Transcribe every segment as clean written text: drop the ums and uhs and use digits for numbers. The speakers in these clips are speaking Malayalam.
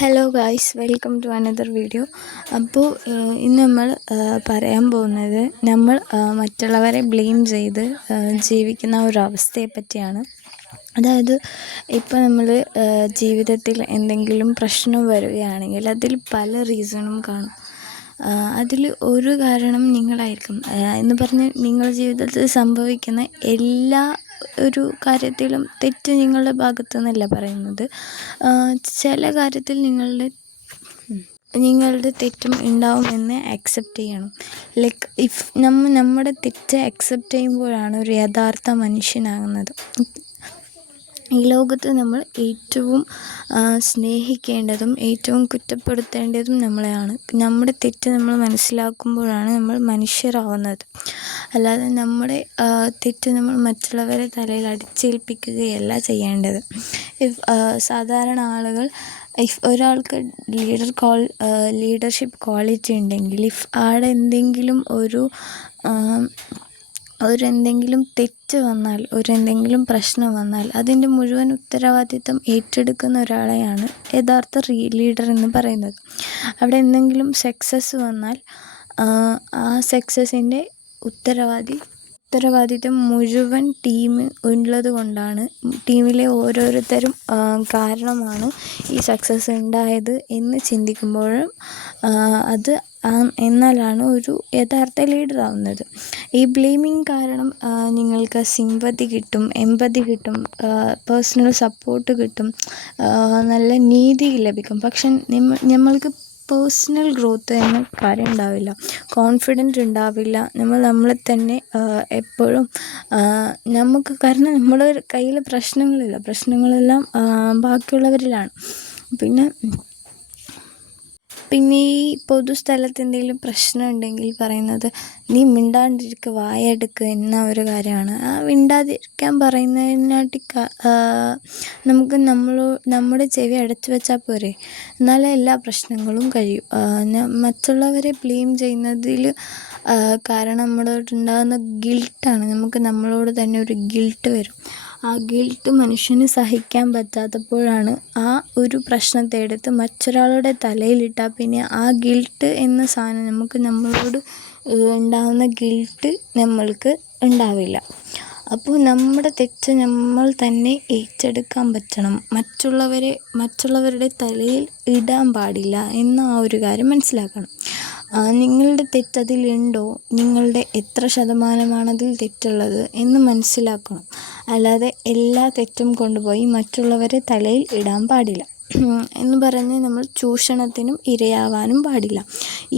Hello guys, welcome to another video. അപ്പോൾ ഇന്ന് നമ്മൾ പറയാൻ പോകുന്നത് നമ്മൾ മറ്റുള്ളവരെ ബ്ലെയിം ചെയ്ത് ജീവിക്കുന്ന ഒരവസ്ഥയെ പറ്റിയാണ്. അതായത് ഇപ്പോൾ നമ്മൾ ജീവിതത്തിൽ എന്തെങ്കിലും പ്രശ്നം വരികയാണെങ്കിൽ അതിൽ പല റീസണും കാണും. അതിൽ ഒരു കാരണം നിങ്ങളായിരിക്കും എന്ന് പറഞ്ഞ് നിങ്ങളുടെ ജീവിതത്തിൽ സംഭവിക്കുന്ന എല്ലാ ഒരു കാര്യത്തിലും തെറ്റ് നിങ്ങളുടെ ഭാഗത്തു നിന്നല്ല പറയുന്നത്. ചില കാര്യത്തിൽ നിങ്ങളുടെ തെറ്റും ഉണ്ടാവുമെന്ന് അക്സെപ്റ്റ് ചെയ്യണം. ലൈക്ക് നമ്മുടെ തെറ്റ് അക്സെപ്റ്റ് ചെയ്യുമ്പോഴാണ് ഒരു യഥാർത്ഥ മനുഷ്യനാകുന്നത്. ഈ ലോകത്ത് നമ്മൾ ഏറ്റവും സ്നേഹിക്കേണ്ടതും ഏറ്റവും കുറ്റപ്പെടുത്തേണ്ടതും നമ്മളെയാണ്. നമ്മുടെ തെറ്റ് നമ്മൾ മനസ്സിലാക്കുമ്പോഴാണ് നമ്മൾ മനുഷ്യരാവുന്നത്. അല്ലാതെ നമ്മുടെ തെറ്റ് നമ്മൾ മറ്റുള്ളവരെ തലയിൽ അടിച്ചേൽപ്പിക്കുകയല്ല ചെയ്യേണ്ടത്. സാധാരണ ആളുകൾ ഒരാൾക്ക് ലീഡർഷിപ്പ് ക്വാളിറ്റി ഉണ്ടെങ്കിൽ ആടെ എന്തെങ്കിലും എന്തെങ്കിലും തെറ്റ് വന്നാൽ എന്തെങ്കിലും പ്രശ്നം വന്നാൽ അതിൻ്റെ മുഴുവൻ ഉത്തരവാദിത്വം ഏറ്റെടുക്കുന്ന ഒരാളെയാണ് യഥാർത്ഥ ലീഡർ എന്ന് പറയുന്നത്. അവിടെ എന്തെങ്കിലും സക്സസ് വന്നാൽ ആ സക്സസിൻ്റെ ഉത്തരവാദിത്വം മുഴുവൻ ടീം ഉള്ളത് കൊണ്ടാണ്. ടീമിലെ ഓരോരുത്തരും കാരണമാണ് ഈ സക്സസ് ഉണ്ടായത് എന്ന് ചിന്തിക്കുമ്പോഴും എന്നാലാണ് ഒരു യഥാർത്ഥ ലീഡർ ആവുന്നത്. ഈ ബ്ലെയിമിങ് കാരണം നിങ്ങൾക്ക് സിമ്പതി കിട്ടും, എമ്പതി കിട്ടും, പേഴ്സണൽ സപ്പോർട്ട് കിട്ടും, നല്ല നീതി ലഭിക്കും. പക്ഷെ നമ്മൾക്ക് പേഴ്സണൽ ഗ്രോത്ത് എന്ന കാര്യം ഉണ്ടാവില്ല, കോൺഫിഡൻറ്റ് ഉണ്ടാവില്ല. നമ്മളെ തന്നെ എപ്പോഴും കാരണം നമ്മുടെ കയ്യിൽ പ്രശ്നങ്ങളെല്ലാം ബാക്കിയുള്ളവരിലാണ്. പിന്നെ ഈ പൊതുസ്ഥലത്ത് എന്തെങ്കിലും പ്രശ്നം ഉണ്ടെങ്കിൽ പറയുന്നത് നീ മിണ്ടാണ്ടിരിക്കുക, വായെടുക്കുക എന്ന ഒരു കാര്യമാണ്. ആ മിണ്ടാതിരിക്കാൻ പറയുന്നതിനാട്ടി നമുക്ക് നമ്മുടെ ചെവി അടച്ചു വെച്ചാൽ പോരെ, എന്നാലേ എല്ലാ പ്രശ്നങ്ങളും കഴിയും. മറ്റുള്ളവരെ ബ്ലെയിം ചെയ്യുന്നതിൽ കാരണം നമ്മളോടുണ്ടാകുന്ന ഗിൽട്ടാണ്. നമ്മളോട് തന്നെ ഒരു ഗിൽട്ട് വരും. ആ ഗിൽട്ട് മനുഷ്യന് സഹിക്കാൻ പറ്റാത്തപ്പോഴാണ് ആ ഒരു പ്രശ്നത്തെ എടുത്ത് മറ്റൊരാളുടെ തലയിലിട്ടാൽ പിന്നെ ആ ഗിൽട്ട് എന്ന സാധനം നമ്മളോട് ഉണ്ടാകുന്ന ഗിൽട്ട് നമ്മൾക്ക് ഉണ്ടാവില്ല. അപ്പോൾ നമ്മുടെ തെറ്റ് നമ്മൾ തന്നെ ഏറ്റെടുക്കാൻ പറ്റണം. മറ്റുള്ളവരുടെ തലയിൽ ഇടാൻ പാടില്ല എന്ന ആ ഒരു കാര്യം മനസ്സിലാക്കണം. നിങ്ങളുടെ തെറ്റതിലുണ്ടോ, നിങ്ങളുടെ എത്ര ശതമാനമാണതിൽ തെറ്റുള്ളത് എന്ന് മനസ്സിലാക്കണം. അല്ലാതെ എല്ലാ തെറ്റും കൊണ്ടുപോയി മറ്റുള്ളവരെ തലയിൽ ഇടാൻ പാടില്ല എന്ന് പറഞ്ഞ് നമ്മൾ ചൂഷണത്തിനും ഇരയാവാനും പാടില്ല.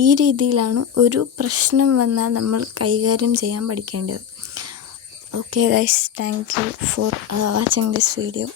ഈ രീതിയിലാണ് ഒരു പ്രശ്നം വന്നാൽ നമ്മൾ കൈകാര്യം ചെയ്യാൻ പഠിക്കേണ്ടത്. Okay guys, thank you for watching this video.